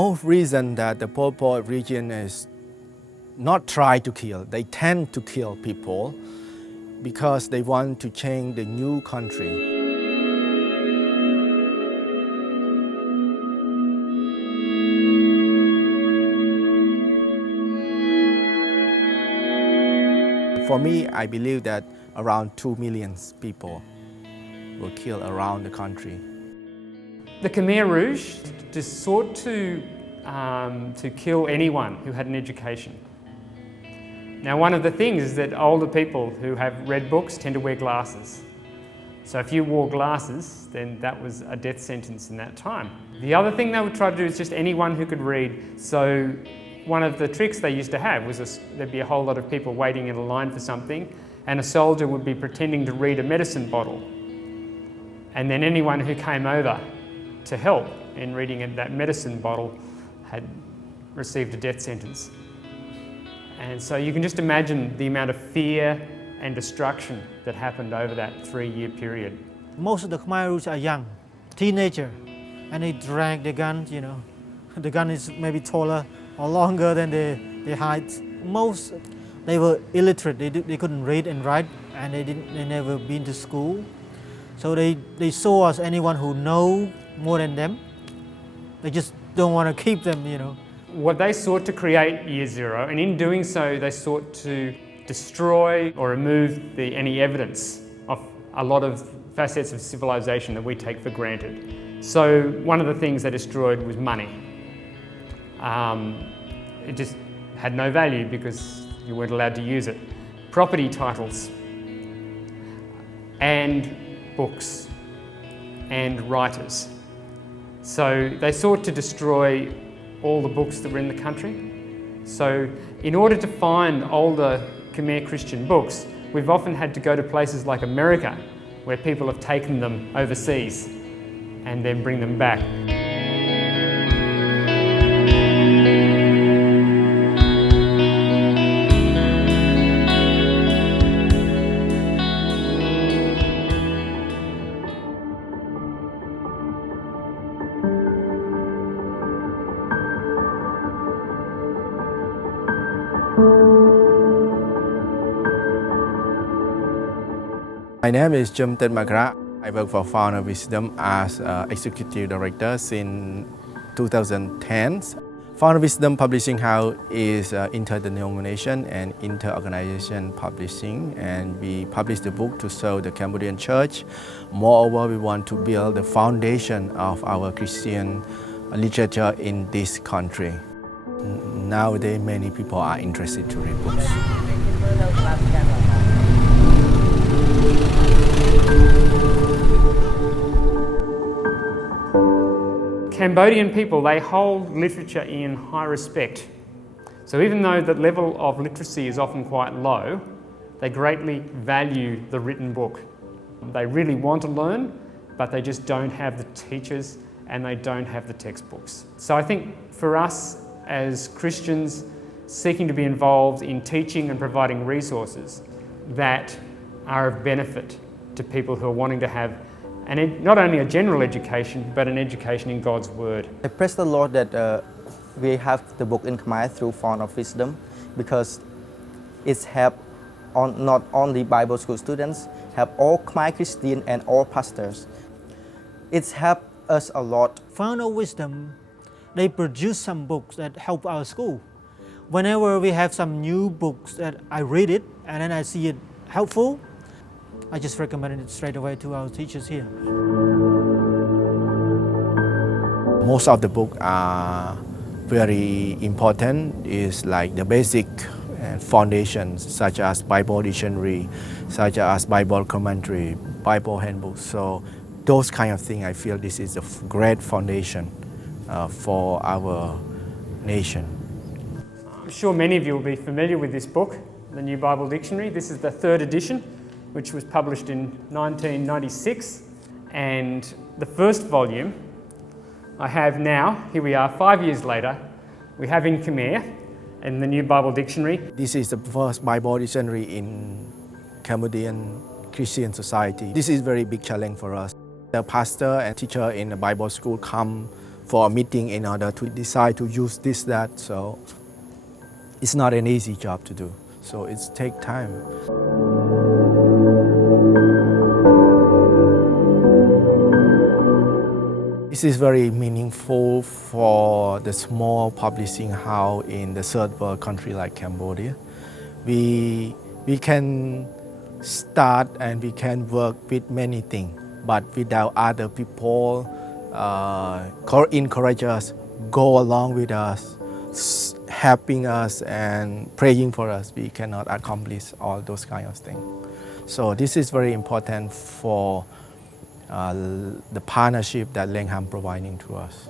most reason that the Pol Pot region is not try to kill, they tend to kill people because they want to change the new country. For me, I believe that around 2 million people were killed around the country. The Khmer Rouge just sought to kill anyone who had an education. Now, one of the things is that older people who have read books tend to wear glasses. So if you wore glasses, then that was a death sentence in that time. The other thing they would try to do is just anyone who could read. So one of the tricks they used to have was there'd be a whole lot of people waiting in a line for something, and a soldier would be pretending to read a medicine bottle. And then anyone who came over to help in reading that medicine bottle had received a death sentence. And so you can just imagine the amount of fear and destruction that happened over that 3-year period. Most of the Khmer Rouge are young, teenager, and they drag the gun, you know. The gun is maybe taller or longer than their height. Most, they were illiterate, they couldn't read and write, and they never been to school. So they saw us anyone who know more than them. They just don't want to keep them, you know. What they sought to create Year Zero, and in doing so they sought to destroy or remove any evidence of a lot of facets of civilization that we take for granted. So one of the things they destroyed was money. It just had no value because you weren't allowed to use it. Property titles and books and writers. So they sought to destroy all the books that were in the country. So in order to find older Khmer Christian books, we've often had to go to places like America, where people have taken them overseas and then bring them back. My name is Jumten Magra. I work for Founder Wisdom as Executive Director since 2010. Founder Wisdom Publishing House is interdenomination and inter-organization publishing, and we publish the book to serve the Cambodian church. Moreover, we want to build the foundation of our Christian literature in this country. Nowadays, many people are interested to read books. Cambodian people, they hold literature in high respect. So even though the level of literacy is often quite low, they greatly value the written book. They really want to learn, but they just don't have the teachers and they don't have the textbooks. So I think for us as Christians seeking to be involved in teaching and providing resources that are of benefit to people who are wanting to have not only a general education, but an education in God's Word. I praise the Lord that we have the book in Khmer through Font of Wisdom, because it's helped not only Bible school students, help all Khmer Christian and all pastors. It's helped us a lot. Fount of Wisdom, they produce some books that help our school. Whenever we have some new books that I read it and then I see it helpful, I just recommend it straight away to our teachers here. Most of the books are very important. It's like the basic foundations, such as Bible dictionary, such as Bible commentary, Bible handbook. So those kind of things, I feel this is a great foundation for our nation. I'm sure many of you will be familiar with this book, the New Bible Dictionary. This is the 3rd edition, which was published in 1996, and the first volume I have now, here we are 5 years later, we have in Khmer in the New Bible Dictionary. This is the first Bible dictionary in Cambodian Christian society. This is a very big challenge for us. The pastor and teacher in the Bible school come for a meeting in order to decide to use this, that. So it's not an easy job to do. So it's take time. This is very meaningful for the small publishing house in the third world country like Cambodia. We can start and we can work with many things, but without other people encourage us, go along with us, helping us and praying for us, we cannot accomplish all those kind of things. So this is very important for the partnership that Langham providing to us.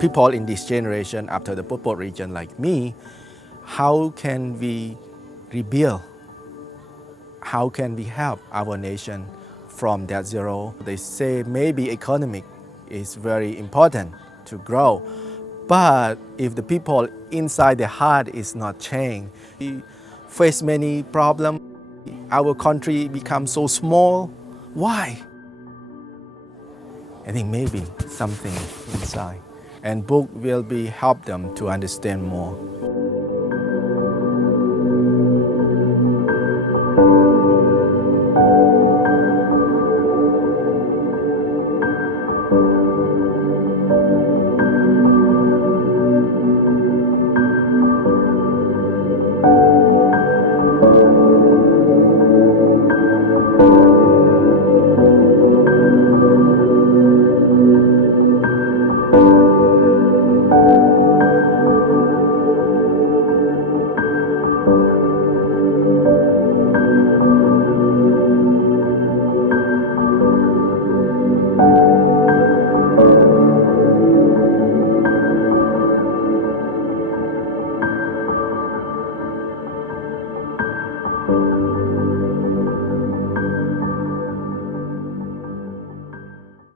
People in this generation after the Pol Pot region like me, how can we rebuild? How can we help our nation from that zero? They say maybe economic is very important to grow, but if the people inside the heart is not changed, we face many problems. Our country becomes so small. Why? I think maybe something inside, and book will be help them to understand more.